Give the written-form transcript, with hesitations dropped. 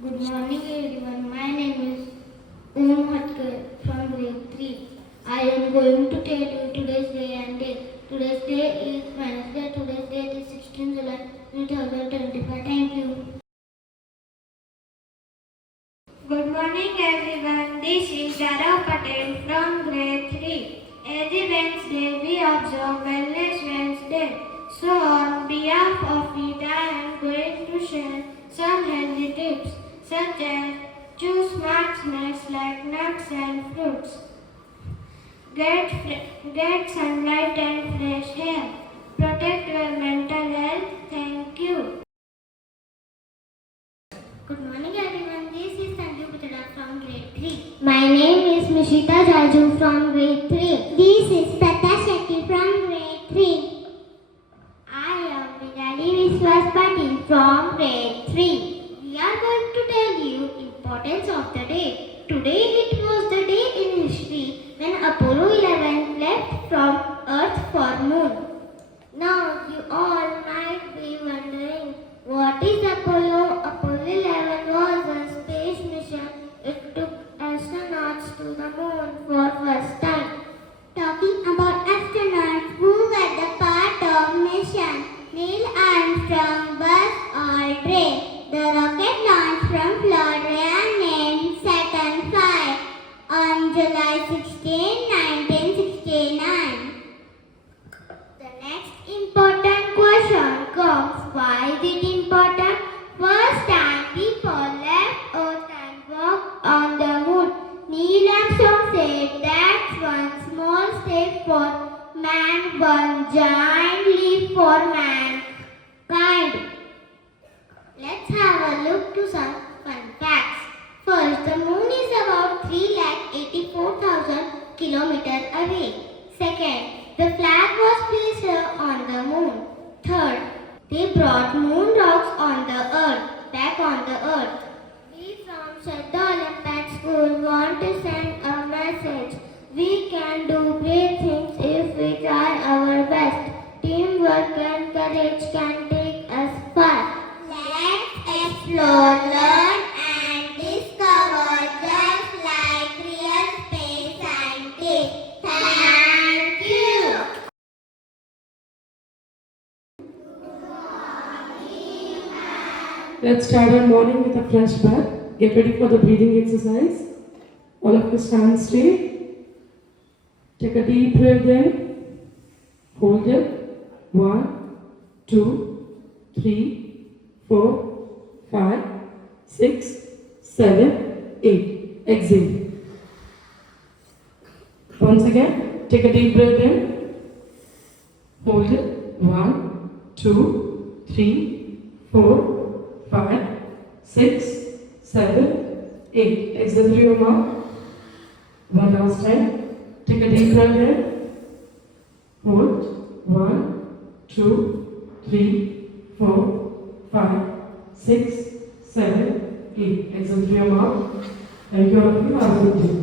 Good morning everyone. My name is from grade 3. I am going to tell you today's day and date. Today's day is Wednesday. Today's date is 16 July 2025. Thank you. Good morning everyone. This is Shraddha Patel from grade 3. Every Wednesday we observe Wellness Wednesday. So on behalf of it, I am going to share some healthy tips such as choose smart snacks like nuts and fruits. Get sunlight and fresh air. Protect your mental health. Thank you. Good morning everyone. This is from grade 3. My name is Mishita Jaju from grade 3. This is Pratha Shetty from grade 3. I am Vinali Viswas Patil from grade 3. We are going to tell you importance of the day. Today it was the day in history when Apollo 11 left from Earth for Moon. Now you all might be wondering, what is Apollo? Apollo 11 was a space mission. It took astronauts to the moon for first time. Talking about astronauts who were the part of mission: Neil Armstrong, Buzz Aldrin. The rocket launched from Florida named Saturn V on July 16, 1969. The next important question comes, why is it important? First time people left Earth and walked on the moon. Neil Armstrong said that's one small step for man, one giant leap for mankind. Let's have a look to some fun facts. First, the moon is about 384,000 kilometers away. Second, the flag was placed on the moon. Third, they brought moon rocks back on the earth. We from Shraddha Olympiad School want to send a message. We can do great things if we try our best. Teamwork and courage can take us far. Let's explore, learn and discover just like real space scientists. Thank you. Let's start our morning with a fresh bath. Get ready for the breathing exercise. All of you stand straight. Take a deep breath in. Hold it. 1, 2, 3, 4, 5, 6, 7, 8. Exhale. Once again, take a deep breath in. Hold it. 1, 2, 3, 4, 5, 6, 7, 8. Exhale through your mouth. One last time. Take a deep breath in. Hold. 1, 2, 3, 4, 5, 6, 7, 8. Exhale through your mouth. Thank you all of you. Have a good day.